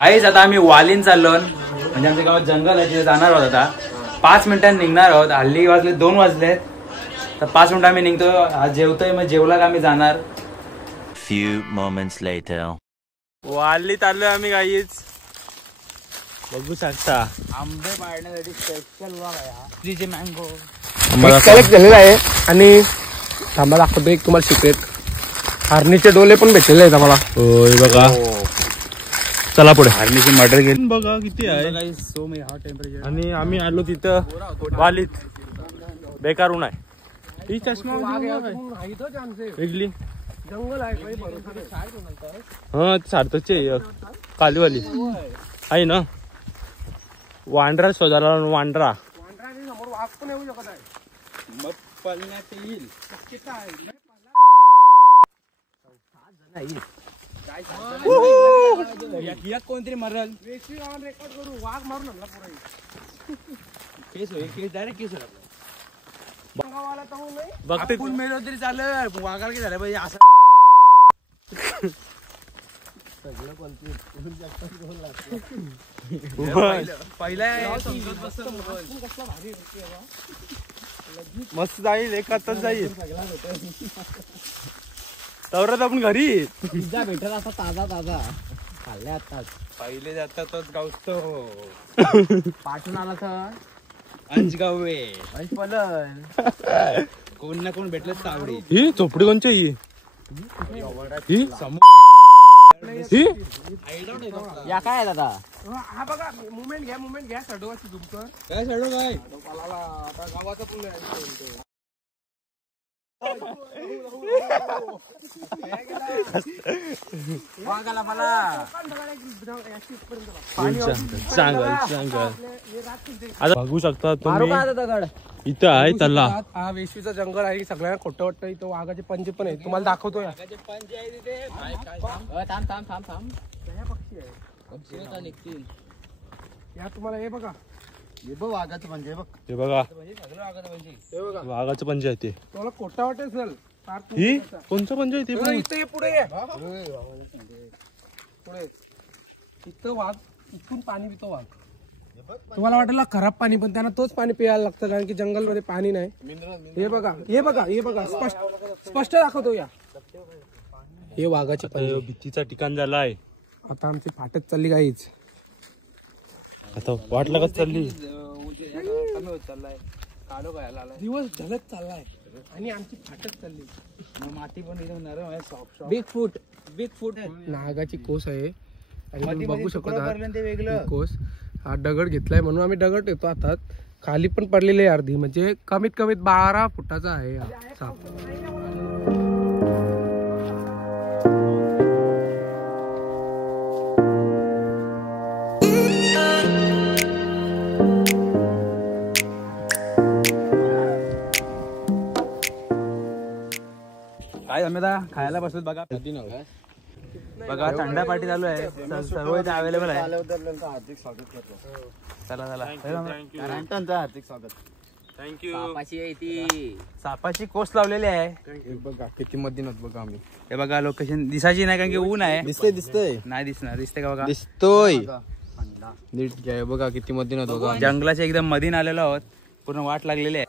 आईच आता आम्ही वालीन चाललो, म्हणजे आमच्या गावात जंगल आहे, तिथे जाणार आहोत. आता 5 मिनिटांनी निघणार आहोत. हल्ली वाजले 2 वाजलेत, तर 5 मिनिटं आम्ही निघतो. आज जेवतोय, मग जेवला का आम्ही जाणार. Few moments later. वाली चाललोय आम्ही गाईच. बघू शकता आंबे पाडण्यासाठी स्पेशल मँगो कलेक्ट झालेला आहे. आणि थांबा दाखवतो एक तुम्हाला सिक्रेट. हरणीचे डोले पण भेटलेले आहेत आम्हाला. होय बघा. चला पुढे. हरणीची मटर घेऊन बघा किती आहे. So much hot temperature. आणि आम्ही आलो तिथं वालीत. बेकार ऊन आहे. ही चष्मा वेगळी जंगल आहे हा सार्थकचे कालीवाली आहे ना. वांढरा शोधायला वांढरा वाघ पण येऊ शकत आहे. मग पळण्यात येईल. कोणतरी मरल. रेकॉर्ड करू. वाघ मारून आणला पुरा. केस होईल, केस डायरेक्ट केस होईल. बघते आपण मेलो तरी चालेल, वाघाला काय झालं पाहिजे असं. पहिला मस्त जाईल. एक तास जाईल तवरात आपण घरी. पिझ्झा भेटत असा ताजा ताजा खाल्ल्या आताच. पहिले जातातच गावतो पाठवून आला तर अंजगावे कोण ना कोण भेटलं सावडी. ही झोपडी कोणची ही या काय आहे दादा. हा बघा मुवमेंट घ्या सडोवाची तुमचं काय सडो काय आता गावाचा पण वाघाला मला आता बघू शकता तुम्ही इथं आहे. चला हा वेशीचं जंगल आहे. सगळ्यांना खोटं वाटतं. इथं वाघाचे पंजे पण आहे. तुम्हाला दाखवतो. या पक्षी आहे. या तुम्हाला हे बघा. वाघाचं पंजे बघ. हे बघा वाघाचं पंजे आहे ते. तुम्हाला खोटं वाटेल सर. ही कोणचं पंजे आहे ते. इथं पुढे ये. पुढे इथं वाघ. इथून पाणी पितो वाघ. तुम्हाला वाटेल खराब पाणी, पण त्यांना तोच पाणी प्यायला लागतं, कारण की जंगल मध्ये पाणी नाही. हे बघा स्पष्ट दाखवतो. या हे वाघाचे पंजे. भीतीचा ठिकाण झाला आहे. आता आमची फाटत चालली काहीच. आता वाटलं का चालली. कमी होत चाललाय. काढो काय दिवस ढलत चाललाय आणि आमची फाटत चालली. माती पण एकदम नरम आहे. सॉफ्ट बिग फूट आहे. नागाची कोस आहे. आणि तुम्ही बघू शकता ते वेगळं कोस. हा दगड घेतलाय म्हणून आम्ही दगड येतो. आता खाली पण पडलेली आहे अर्धी, म्हणजे कमीत कमीत 12 फुटाचा आहे हा साप. काय आम्ही आता खायला बसलो. बघा बघा थंडा पार्टी चालू आहे. सर्व इथे अवेलेबल आहे. हार्दिक स्वागत करतो. चला हार्दिक स्वागत. थँक्यू. सापाची कोस लावलेली आहे. बघा किती मधीनच बघा आम्ही. हे बघा लोकेशन दिसायची नाही, कारण की ऊन आहे. दिसतंय नाही दिसणार. दिसते का बघा. दिसतोय नीट घ्या. बघा किती मधीनच बघा. जंगलाच्या एकदम मधीन आलेलो आहोत. पूर्ण वाट लागलेली आहे.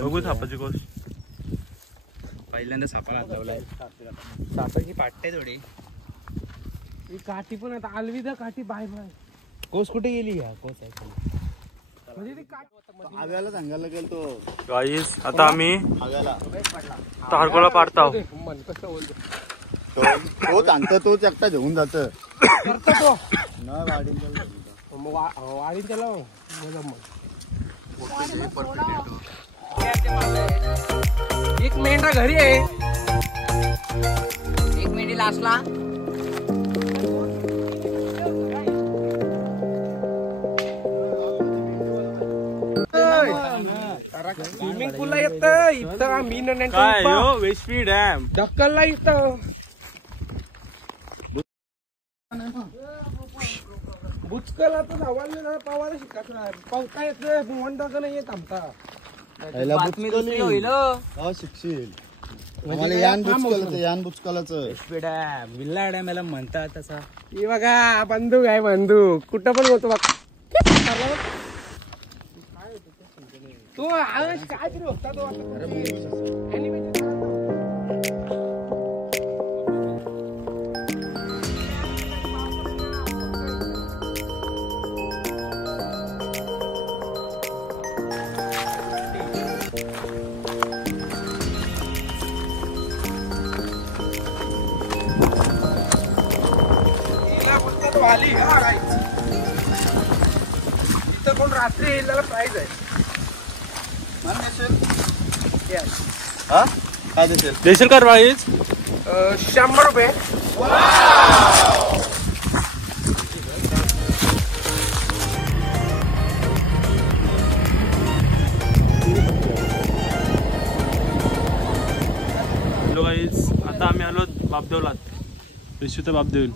बघू सापाची कोस. पहिल्यांदा सापाला हात लावलाय. सापाची पाटते थोडी. काठी पण आता अलविदा काठी. बाय कोस कुठे गेली. कोस आहे आव्याला सांगायला गेलो. गाईस आता आम्ही तारकोला पाडतो. मन कसं बोलतो तो सांगतो तो एकटा घेऊन जात करतो तो मग वाढीन त्याला एक मेंढरा घरी आहे. एक मेंढी लास्टला स्विमिंग पूलला येत इथं मी काय वेस्टवी डॅम ढक्कलला इथं बुचकला तर धावायला ना पावायला शिकायचं पावता येत मोहन नाही येत आमचा शिकशील आम्हाला यान बुचकलाचं विल्ला डॅम याला म्हणतात तसा. हे बघा बंदूक आहे बंदूक कुठं पण होतो बघ तू काय तरी होता तो वाली इथं कोण रात्री येईल त्याला प्राईज आहे काय देशील देशील का प्राईज 100 रुपये हॅलो गाईज आता आम्ही आलो बापदेवलात विश्वत बापदेव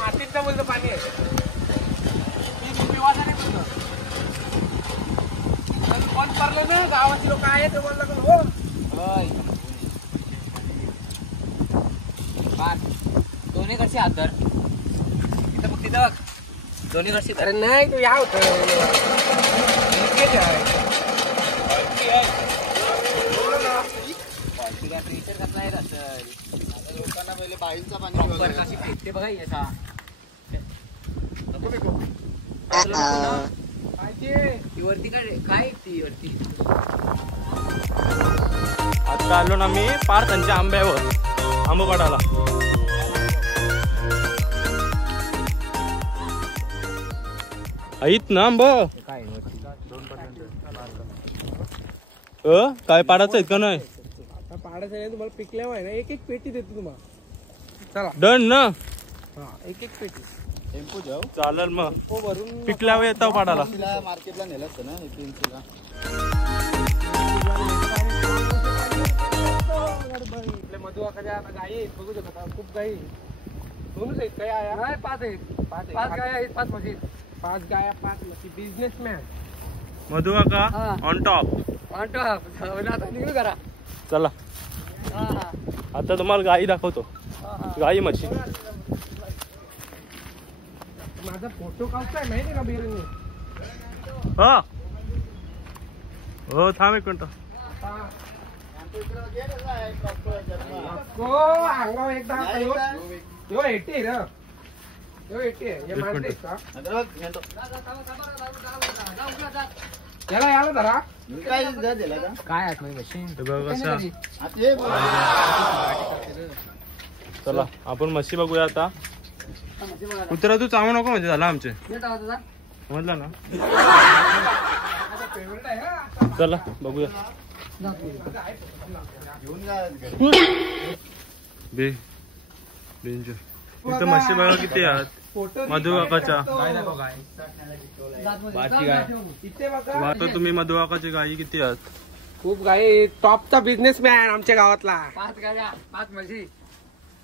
मातीचं बोलतो पाणी आहे कोण पडलं ना गावाची लोक आहे ते बोललं का हो दोन्ही कडचे हात धर इथं बघ तिथं बघ दोन्ही कडचे अरे नाही तू या होत लोकांना पहिले बाईंचा पाणी फेकते बघा याचा ती वरती काय ती वरती आता आलो ना मी पार त्यांच्या आंब्यावर आंबोपाडाला आहेत ना आंब काय पाडायचं आहेत का नाही पाडायचं नाही तुम्हाला पिकल्यावर आहे ना एक एक पेटी देतो तुम्हाला चला डन ना हा एक एक पेटी टेम्पो जाऊ चालेल मग हो भरून पिकल्यावर येतो पाडाला तिला मार्केटला नेलं असतं ना एपीएमसीला मधुवाकाच्या आता गाई आहेत बघू शकता खूप गाई दोनच आहेत काही आया नाही 5 आहेत 5 गाय आहेत 5 म्हशी 5 गाया 5 म्हशी बिझनेसमॅन मधुवाका ऑन टॉप निघू करा चला आता तुम्हाला गाई दाखवतो गाई म्हशी माझा फोटो काढताय माहिती का बिर्याणी हा हो थांब एक मिनिट अंगावर एकदा यो 80 र यो 80 हे माणसं का याला याला धरा काय दिला का काय आत मशीन हे बघ कसं चला आपण म्हशी बघूया आता कुत्रा तू चावू नको म्हणजे झाला आमचे समजलं ना चला बघूया बे डेंजर इथं म्हशी बघा किती आहेत मधुवाकाच्या वाटतो तुम्ही मधुवाकाची गाई किती आहेत खूप गाई टॉपचा बिझनेसमॅन आमच्या गावातला 5 गाड्या 5 म्हशी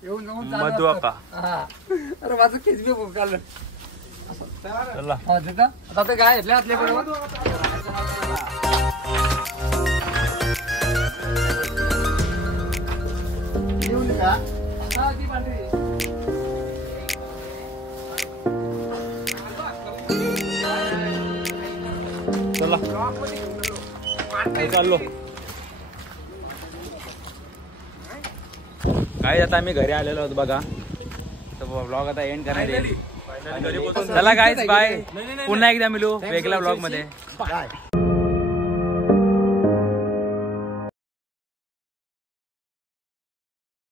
येऊन मधुवाका अरे माझं किती खूप चाललं चला आता ते गाय घेतल्या आपल्या बरोबर येऊन का चला चाललो काय आता आम्ही घरी आलेलो आहोत बघा तर ब्लॉग आता एंड करण्यात येईल चला गाईज बाय पुन्हा एकदा मिळू वेगळ्या ब्लॉग मध्ये